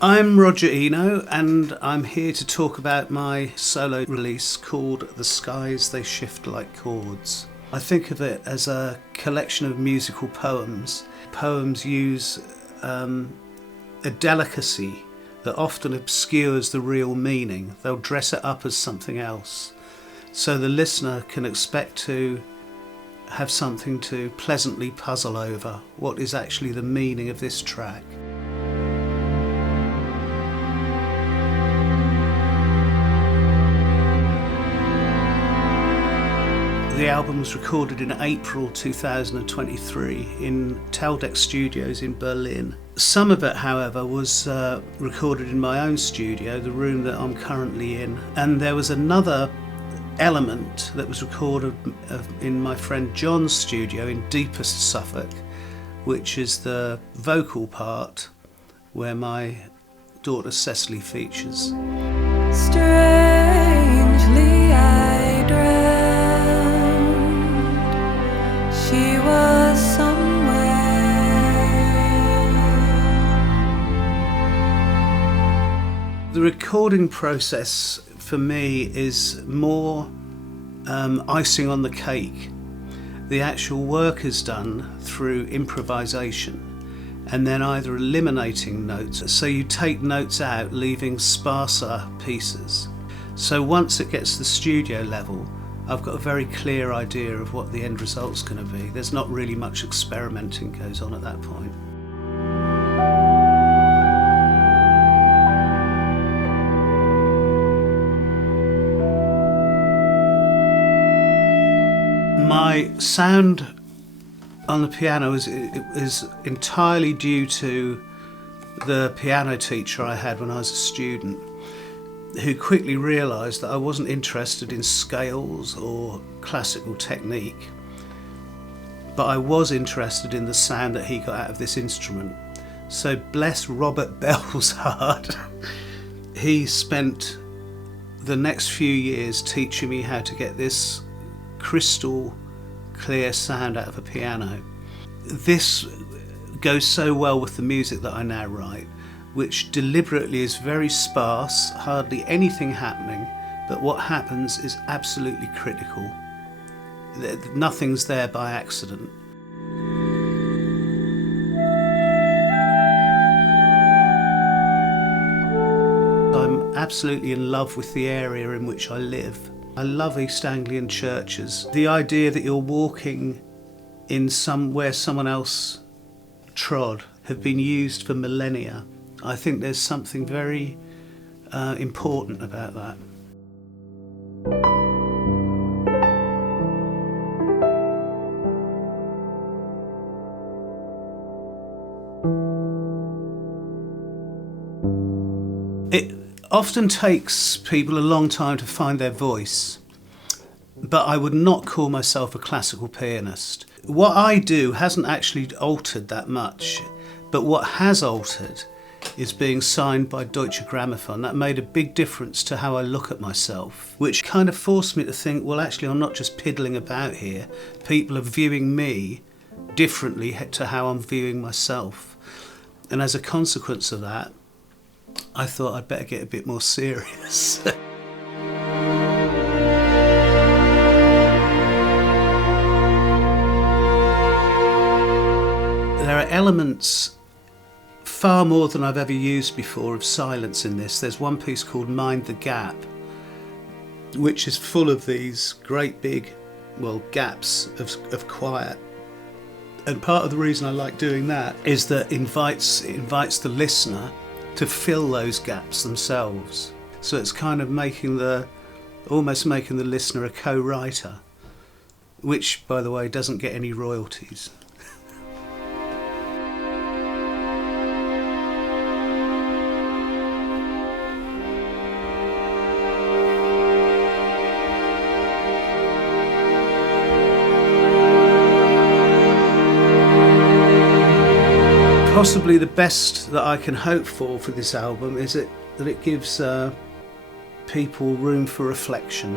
I'm Roger Eno, and I'm here to talk about my solo release called The Skies They Shift Like Chords. I think of it as a collection of musical poems. Poems use a delicacy that often obscures the real meaning. They'll dress it up as something else, so the listener can expect to have something to pleasantly puzzle over. What is actually the meaning of this track? The album was recorded in April 2023 in Teldec Studios in Berlin. Some of it, however, was recorded in my own studio, the room that I'm currently in. And there was another element that was recorded in my friend John's studio in Deepest, Suffolk, which is the vocal part where my daughter Cecily features. Strangely I dreamt she was somewhere. The recording process for me is more icing on the cake. The actual work is done through improvisation and then either eliminating notes, so you take notes out, leaving sparser pieces. So once it gets to the studio level, I've got a very clear idea of what the end result's going to be. There's not really much experimenting goes on at that point. My sound on the piano is entirely due to the piano teacher I had when I was a student, who quickly realised that I wasn't interested in scales or classical technique, but I was interested in the sound that he got out of this instrument. So bless Robert Bell's heart, he spent the next few years teaching me how to get this crystal clear sound out of a piano. This goes so well with the music that I now write, which deliberately is very sparse, hardly anything happening, but what happens is absolutely critical. Nothing's there by accident. I'm absolutely in love with the area in which I live. I love East Anglian churches. The idea that you're walking in somewhere someone else trod have been used for millennia. I think there's something very important about that. It often takes people a long time to find their voice, but I would not call myself a classical pianist. What I do hasn't actually altered that much, but what has altered is being signed by Deutsche Grammophon. That made a big difference to how I look at myself, which kind of forced me to think, well, actually, I'm not just piddling about here. People are viewing me differently to how I'm viewing myself. And as a consequence of that, I thought I'd better get a bit more serious. There are elements far more than I've ever used before of silence in this. There's one piece called Mind the Gap, which is full of these great big, gaps of quiet. And part of the reason I like doing that is that it invites the listener to fill those gaps themselves. So it's kind of almost making the listener a co-writer, which, by the way, doesn't get any royalties. Possibly the best that I can hope for this album is that it gives people room for reflection.